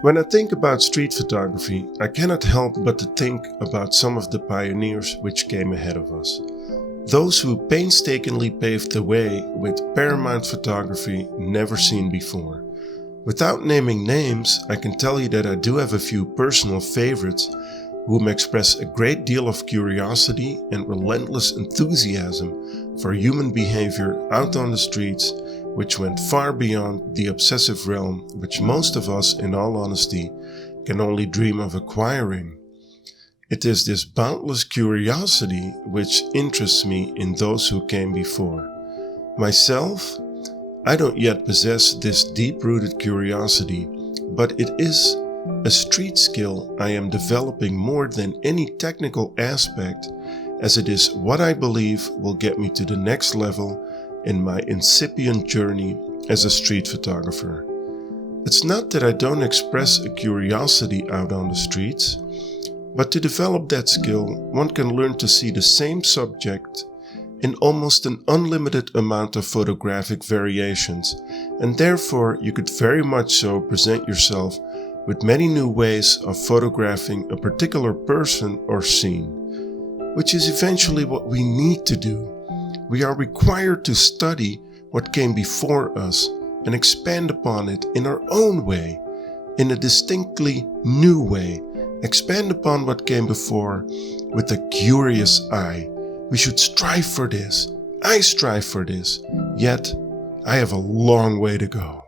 When I think about street photography, I cannot help but to think about some of the pioneers which came ahead of us. Those who painstakingly paved the way with paramount photography never seen before. Without naming names, I can tell you that I do have a few personal favorites whom express a great deal of curiosity and relentless enthusiasm for human behavior out on the streets, which went far beyond the obsessive realm which most of us, in all honesty, can only dream of acquiring. It is this boundless curiosity which interests me in those who came before. Myself, I don't yet possess this deep-rooted curiosity, but it is a street skill I am developing more than any technical aspect, as it is what I believe will get me to the next level in my incipient journey as a street photographer. It's not that I don't express a curiosity out on the streets, but to develop that skill, one can learn to see the same subject in almost an unlimited amount of photographic variations, and therefore you could very much so present yourself with many new ways of photographing a particular person or scene, which is eventually what we need to do. We are required to study what came before us and expand upon it in our own way, in a distinctly new way. Expand upon what came before with a curious eye. We should strive for this. I strive for this. Yet, I have a long way to go.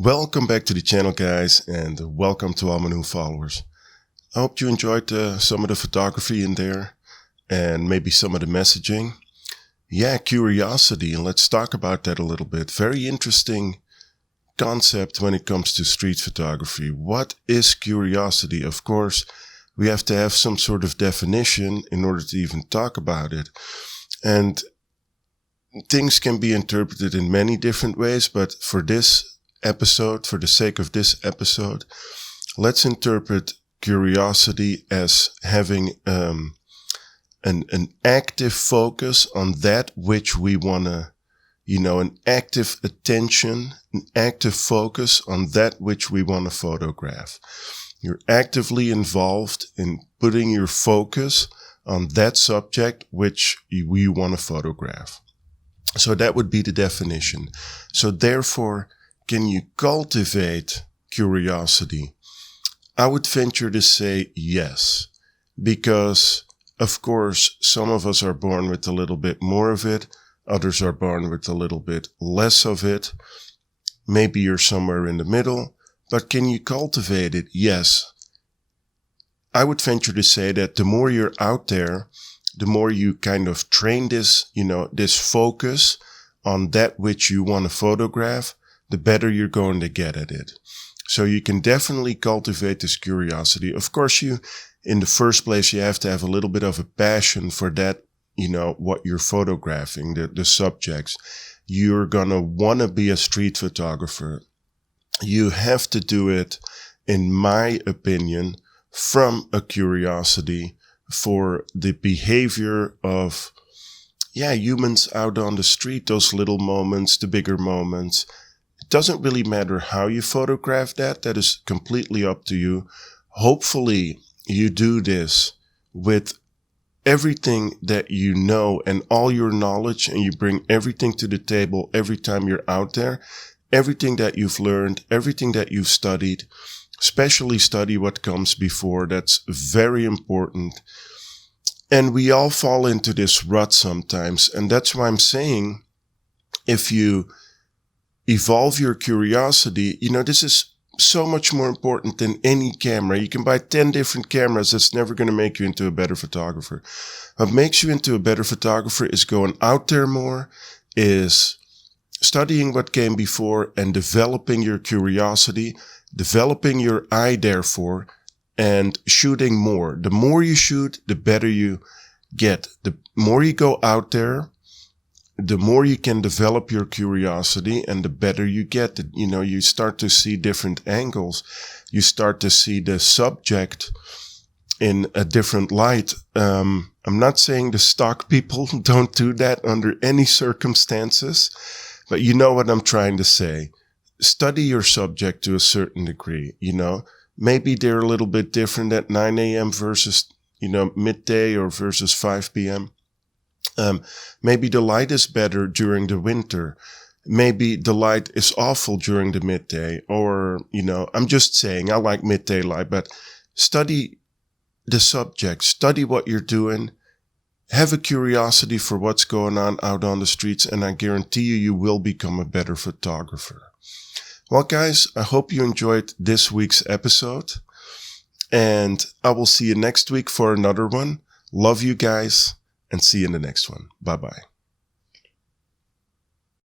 Welcome back to the channel, guys, and welcome to all my new followers. I hope you enjoyed some of the photography in there and maybe some of the messaging. Yeah, curiosity, and let's talk about that a little bit. Very interesting concept when it comes to street photography. What is curiosity? Of course, we have to have some sort of definition in order to even talk about it. And things can be interpreted in many different ways, but for this episode, for the sake of this episode, let's interpret curiosity as having an active focus on that which we want to, an active attention, an active focus on that which we want to photograph. You're actively involved in putting your focus on that subject which we want to photograph. So that would be the definition. So therefore, can you cultivate curiosity? I would venture to say yes, because of course, some of us are born with a little bit more of it. Others are born with a little bit less of it. Maybe you're somewhere in the middle, but can you cultivate it? Yes. I would venture to say that the more you're out there, the more you kind of train this, this focus on that which you want to photograph, the better you're going to get at it. So you can definitely cultivate this curiosity. Of course, in the first place, you have to have a little bit of a passion for that, what you're photographing, the subjects. You're going to want to be a street photographer. You have to do it, in my opinion, from a curiosity for the behavior of, humans out on the street, those little moments, the bigger moments. It doesn't really matter how you photograph that. That is completely up to you. Hopefully, you do this with everything that you know and all your knowledge, and you bring everything to the table every time you're out there. Everything that you've learned, everything that you've studied, especially study what comes before. That's very important. And we all fall into this rut sometimes. And that's why I'm saying, if you evolve your curiosity, this is so much more important than any camera. You can buy 10 different cameras. That's never going to make you into a better photographer. What makes you into a better photographer is going out there more, is studying what came before and developing your curiosity, developing your eye, therefore, and shooting more. The more you shoot, the better you get. The more you go out there, the more you can develop your curiosity, and the better you get. You start to see different angles. You start to see the subject in a different light. I'm not saying the stock people don't do that under any circumstances, but you know what I'm trying to say. Study your subject to a certain degree, Maybe they're a little bit different at 9 a.m. versus, midday or versus 5 p.m. Maybe the light is better during the winter. Maybe the light is awful during the midday, or, I'm just saying I like midday light, but study the subject, study what you're doing, have a curiosity for what's going on out on the streets, and I guarantee you will become a better photographer. Well, guys, I hope you enjoyed this week's episode, and I will see you next week for another one. Love you guys, and see you in the next one. Bye-bye.